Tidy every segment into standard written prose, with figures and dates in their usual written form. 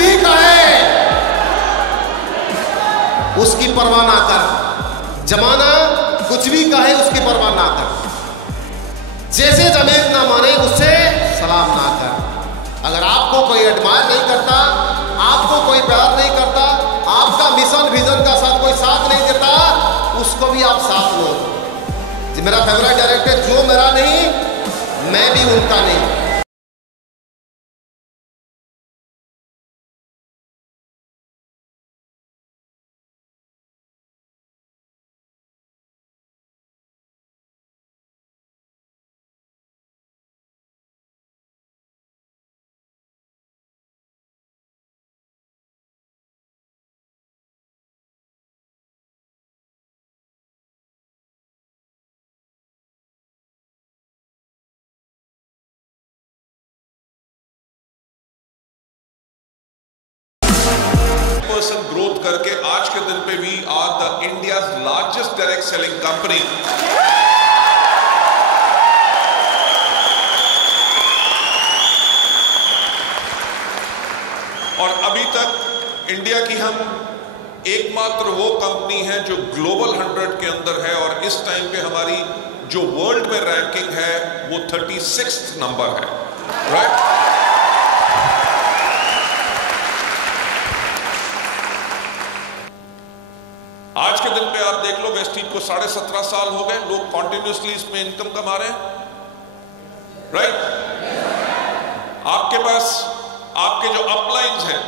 भी कहे उसकी परवाह ना कर, जमाना कुछ भी कहे उसकी परवाह ना कर, जैसे जमीन ना माने उससे सलाम ना कर। अगर आपको कोई एडमायर नहीं करता, आपको कोई प्यार नहीं करता, आपका मिशन विजन का साथ कोई साथ नहीं देता, उसको भी आप साथ लो। मेरा फेवरेट डायरेक्टर जो मेरा नहीं, मैं भी उनका नहीं। ग्रोथ करके आज के दिन पे we are the India's largest direct selling company. और अभी तक इंडिया की हम एकमात्र वो कंपनी है जो ग्लोबल 100 के अंदर है, और इस टाइम पे हमारी जो वर्ल्ड में रैंकिंग है वो 36 नंबर है, राइट? आज के दिन पे आप देख लो, वेस्टीज को 17.5 साल हो गए, लोग कॉन्टिन्यूसली इसमें इनकम कमा रहे हैं, राइट? आपके पास आपके जो अपलाइंस हैं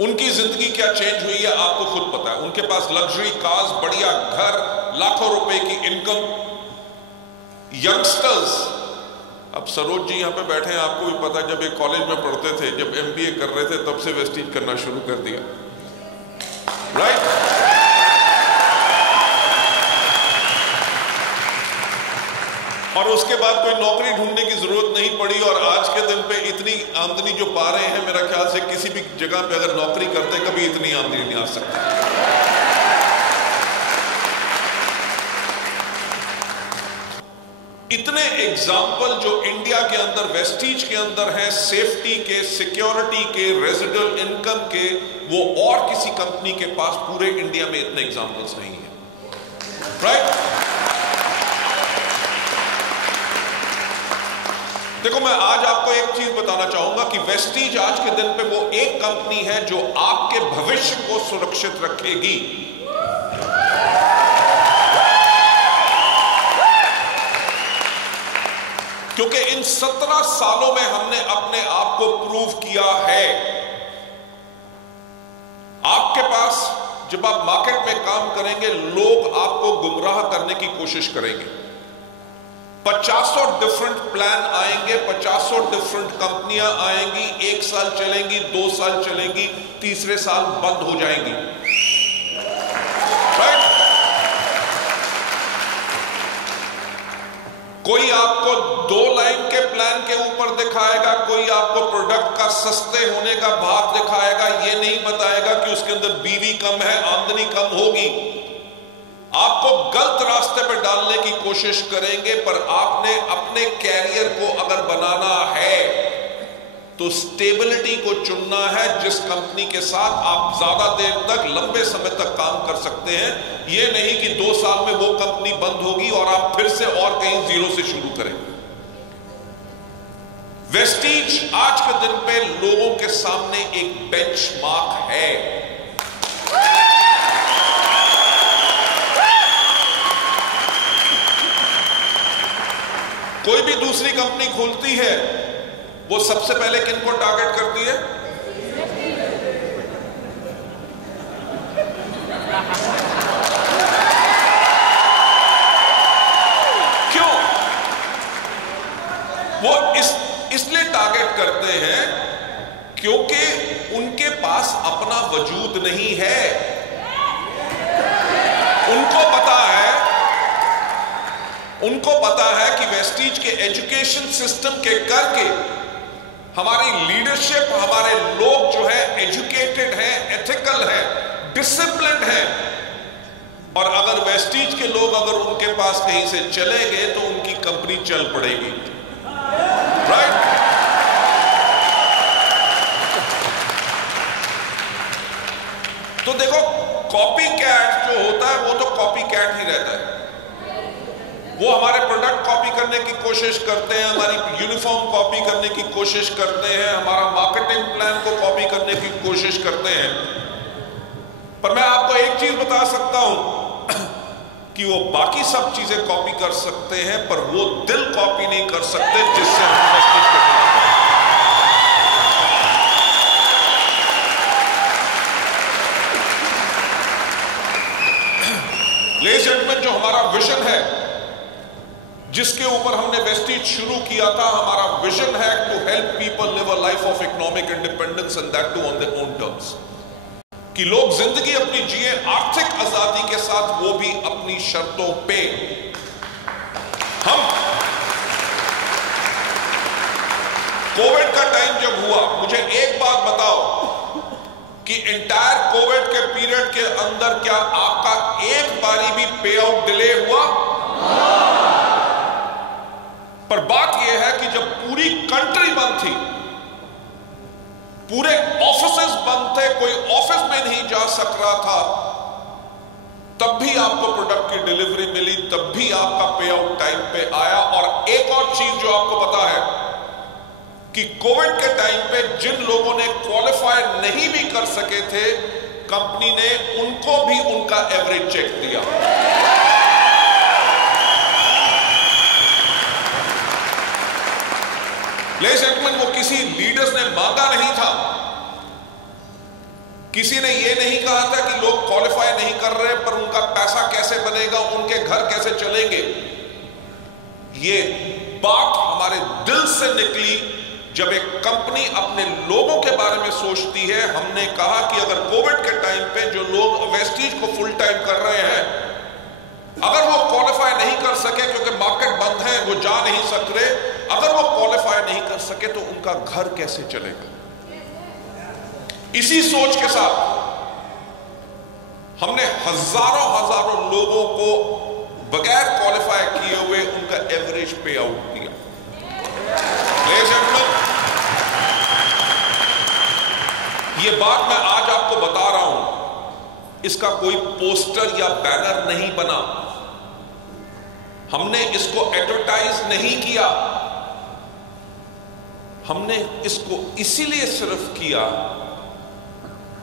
उनकी जिंदगी क्या चेंज हुई है आपको खुद पता है। उनके पास लग्जरी कार्स, बढ़िया घर, लाखों रुपए की इनकम। यंगस्टर्स, अब सरोज जी यहां पे बैठे हैं, आपको भी पता है जब एक कॉलेज में पढ़ते थे, जब एमबीए कर रहे थे, तब से वेस्टीज करना शुरू कर दिया, राइट? और उसके बाद कोई नौकरी ढूंढने की जरूरत नहीं पड़ी, और आज के दिन पे इतनी आमदनी जो पा रहे हैं, मेरा ख्याल से किसी भी जगह पे अगर नौकरी करते कभी इतनी आमदनी नहीं आ सकती। इतने एग्जाम्पल जो इंडिया के अंदर, वेस्टीज के अंदर है, सेफ्टी के, सिक्योरिटी के, रेजिडेंशियल इनकम के, वो और किसी कंपनी के पास पूरे इंडिया में इतने एग्जाम्पल्स नहीं है, राइट? देखो, मैं आज आपको एक चीज बताना चाहूंगा कि वेस्टीज आज के दिन पे वो एक कंपनी है जो आपके भविष्य को सुरक्षित रखेगी। क्योंकि इन 17 सालों में हमने अपने आप को प्रूव किया है। आपके पास जब आप मार्केट में काम करेंगे, लोग आपको गुमराह करने की कोशिश करेंगे। 50 डिफरेंट प्लान आएंगे, 50 डिफरेंट कंपनियां आएंगी, 1 साल चलेंगी, 2 साल चलेंगी, तीसरे साल बंद हो जाएंगी, राइट? कोई आपको 2 लाइन के प्लान के ऊपर दिखाएगा, कोई आपको प्रोडक्ट का सस्ते होने का भाव दिखाएगा, ये नहीं बताएगा कि उसके अंदर बीवी कम है, आमदनी कम होगी। आपको गलत रास्ते पर डालने की कोशिश करेंगे, पर आपने अपने कैरियर को अगर बनाना है तो स्टेबिलिटी को चुनना है, जिस कंपनी के साथ आप ज्यादा देर तक, लंबे समय तक काम कर सकते हैं। यह नहीं कि 2 साल में वो कंपनी बंद होगी और आप फिर से और कहीं जीरो से शुरू करें। वेस्टीज आज के दिन पे लोगों के सामने एक बेंचमार्क है। कोई भी दूसरी कंपनी खुलती है, वो सबसे पहले किनको टारगेट करती है? क्यों? वो इसलिए टारगेट करते हैं क्योंकि उनके पास अपना वजूद नहीं है। उनको पता है कि वेस्टीज के एजुकेशन सिस्टम के करके हमारी लीडरशिप, हमारे लोग जो है एजुकेटेड हैं, एथिकल हैं, डिसिप्लिन्ड हैं, और अगर वेस्टीज के लोग अगर उनके पास कहीं से चले गए तो उनकी कंपनी चल पड़ेगी, राइट? कॉपी कैट जो होता है वो तो कॉपी कैट ही रहता है। वो हमारे प्रोडक्ट कॉपी करने की कोशिश करते हैं, हमारी यूनिफॉर्म कॉपी करने की कोशिश करते हैं, हमारा मार्केटिंग प्लान को कॉपी करने की कोशिश करते हैं। पर मैं आपको एक चीज बता सकता हूं कि वो बाकी सब चीजें कॉपी कर सकते हैं, पर वो दिल कॉपी नहीं कर सकते जिससे हम वेस्टेज को खिलाते हैं। लेडीज एंड जेंटलमैन, जो हमारा विजन है, जिसके ऊपर हमने वेस्टीज शुरू किया था, हमारा विजन है to help people live a life of economic independence and that too on their own terms. कि लोग जिंदगी अपनी जिए आर्थिक आजादी के साथ, वो भी अपनी शर्तों पे। हम कोविड का टाइम जब हुआ, मुझे एक बात बताओ कि एंटायर कोविड के पीरियड के अंदर क्या आपका एक बारी भी पे आउट डिले हुआ? पर बात यह है कि जब पूरी कंट्री बंद थी, पूरे ऑफिसेस बंद थे, कोई ऑफिस में नहीं जा सक रहा था, तब भी आपको प्रोडक्ट की डिलीवरी मिली, तब भी आपका पे आउट टाइम पे आया। और एक और चीज जो आपको पता है कि कोविड के टाइम पे जिन लोगों ने क्वालिफाई नहीं भी कर सके थे, कंपनी ने उनको भी उनका एवरेज चेक दिया। लेडीज एंड जेंटलमैन, वो किसी लीडर्स ने मांगा नहीं था, किसी ने ये नहीं कहा था कि लोग क्वालिफाई नहीं कर रहे पर उनका पैसा कैसे बनेगा, उनके घर कैसे चलेंगे। ये बात हमारे दिल से निकली जब एक कंपनी अपने लोगों के बारे में सोचती है। हमने कहा कि अगर कोविड के टाइम पे जो लोग वेस्टीज को फुल टाइम कर रहे हैं, अगर वो क्वालिफाई नहीं कर सके क्योंकि मार्केट बंद है, वो जा नहीं सक रहे, अगर वो क्वालिफाई नहीं कर सके तो उनका घर कैसे चलेगा। इसी सोच के साथ हमने हजारों लोगों को बगैर क्वालिफाई किए हुए उनका एवरेज पे आउट दिया। लेडीज एंड जेंटलमैन, ये बात मैं आज आपको बता रहा हूं, इसका कोई पोस्टर या बैनर नहीं बना, हमने इसको एडवर्टाइज नहीं किया, हमने इसको इसीलिए सिर्फ किया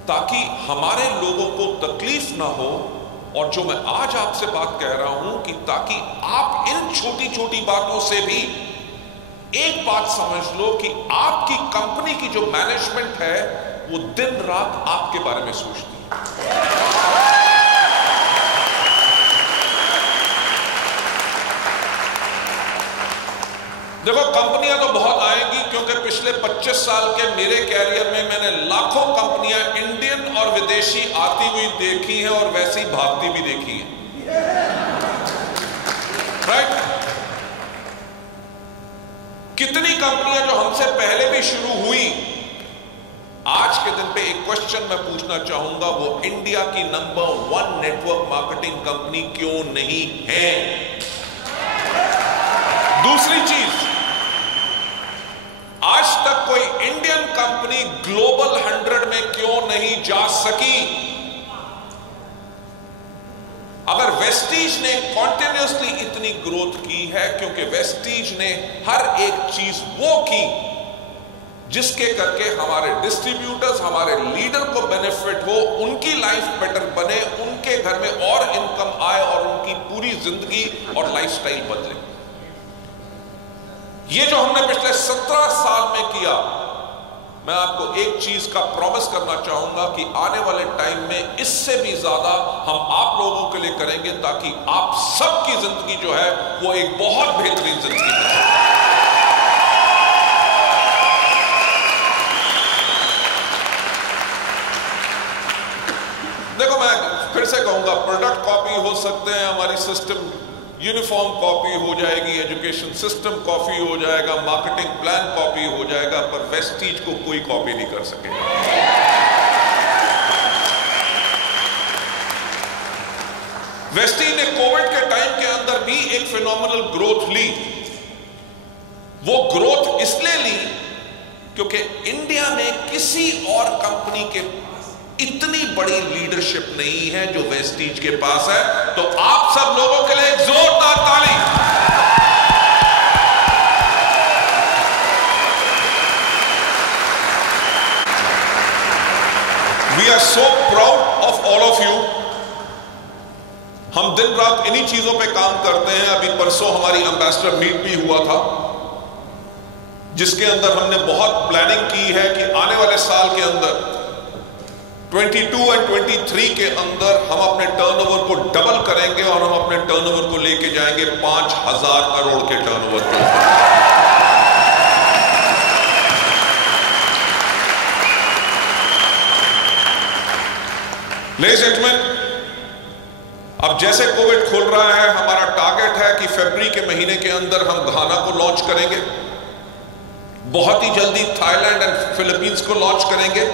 ताकि हमारे लोगों को तकलीफ ना हो। और जो मैं आज आपसे बात कह रहा हूं कि ताकि आप इन छोटी छोटी बातों से भी एक बात समझ लो कि आपकी कंपनी की जो मैनेजमेंट है वो दिन रात आपके बारे में सोचती है। देखो, कंपनियां तो बहुत आएंगी क्योंकि पिछले 25 साल के मेरे कैरियर में मैंने लाखों कंपनियां इंडियन और विदेशी आती हुई देखी हैं और वैसी भागती भी देखी है। राइट? कितनी कंपनियां जो हमसे पहले भी शुरू हुई, आज के दिन पे एक क्वेश्चन मैं पूछना चाहूंगा, वो इंडिया की नंबर 1 नेटवर्क मार्केटिंग कंपनी क्यों नहीं है? दूसरी चीज, आज तक कोई इंडियन कंपनी ग्लोबल 100 में क्यों नहीं जा सकी? अगर वेस्टीज ने कॉन्टिन्यूसली इतनी ग्रोथ की है क्योंकि वेस्टीज ने हर एक चीज वो की जिसके करके हमारे डिस्ट्रीब्यूटर्स, हमारे लीडर को बेनिफिट हो, उनकी लाइफ बेटर बने, उनके घर में और इनकम आए और उनकी पूरी जिंदगी और लाइफस्टाइल बदले। ये जो हमने पिछले 17 साल में किया, मैं आपको एक चीज का प्रॉमिस करना चाहूंगा कि आने वाले टाइम में इससे भी ज्यादा हम आप लोगों के लिए करेंगे ताकि आप सबकी जिंदगी जो है वो एक बहुत बेहतरीन जिंदगी बने। देखो, मैं फिर से कहूंगा, प्रोडक्ट कॉपी हो सकते हैं, हमारी सिस्टम यूनिफॉर्म कॉपी हो जाएगी, एजुकेशन सिस्टम कॉपी हो जाएगा, मार्केटिंग प्लान कॉपी हो जाएगा, पर वेस्टीज को कोई कॉपी नहीं कर सकेगा। वेस्टीज ने कोविड के टाइम के अंदर भी एक फिनोमिनल ग्रोथ ली। वो ग्रोथ इसलिए ली क्योंकि इंडिया में किसी और कंपनी के इतनी बड़ी लीडरशिप नहीं है जो वेस्टीज के पास है। तो आप सब लोगों के लिए एक जोरदार ताली। We are so proud of all of you. हम दिन रात इन्हीं चीजों पे काम करते हैं। अभी परसों हमारी एम्बेसडर मीट भी हुआ था, जिसके अंदर हमने बहुत प्लानिंग की है कि आने वाले साल के अंदर 22 और 23 के अंदर हम अपने टर्नओवर को डबल करेंगे और हम अपने टर्नओवर को लेके जाएंगे 5,000 करोड़ के टर्नओवर पर। लेडीज एंड जेंटलमैन, अब जैसे कोविड खुल रहा है, हमारा टारगेट है कि फरवरी के महीने के अंदर हम घाना को लॉन्च करेंगे, बहुत ही जल्दी थाईलैंड एंड फिलीपींस को लॉन्च करेंगे,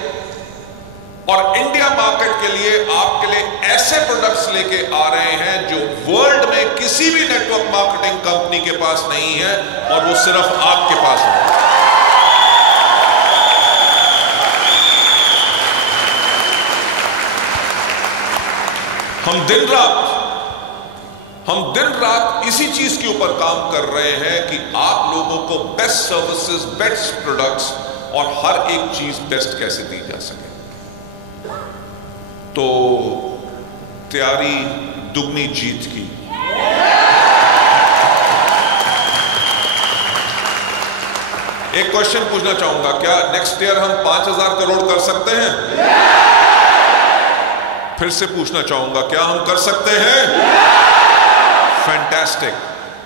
और इंडिया मार्केट के लिए आपके लिए ऐसे प्रोडक्ट्स लेके आ रहे हैं जो वर्ल्ड में किसी भी नेटवर्क मार्केटिंग कंपनी के पास नहीं है, और वो सिर्फ आपके पास है। हम दिन रात इसी चीज के ऊपर काम कर रहे हैं कि आप लोगों को बेस्ट सर्विसेज, बेस्ट प्रोडक्ट्स और हर एक चीज बेस्ट कैसे दी जा सके। तो तैयारी दुगनी जीत की। एक क्वेश्चन पूछना चाहूंगा, क्या नेक्स्ट ईयर हम 5,000 करोड़ कर सकते हैं? फिर से पूछना चाहूंगा, क्या हम कर सकते हैं? फैंटास्टिक।